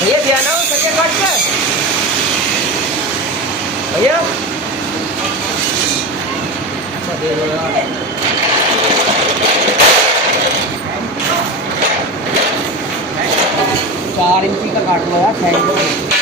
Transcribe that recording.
भैया ध्यान आओ सरिया काट के भैया। अच्छा दे दो यार। 4 इंची का काट लो यार साइड में।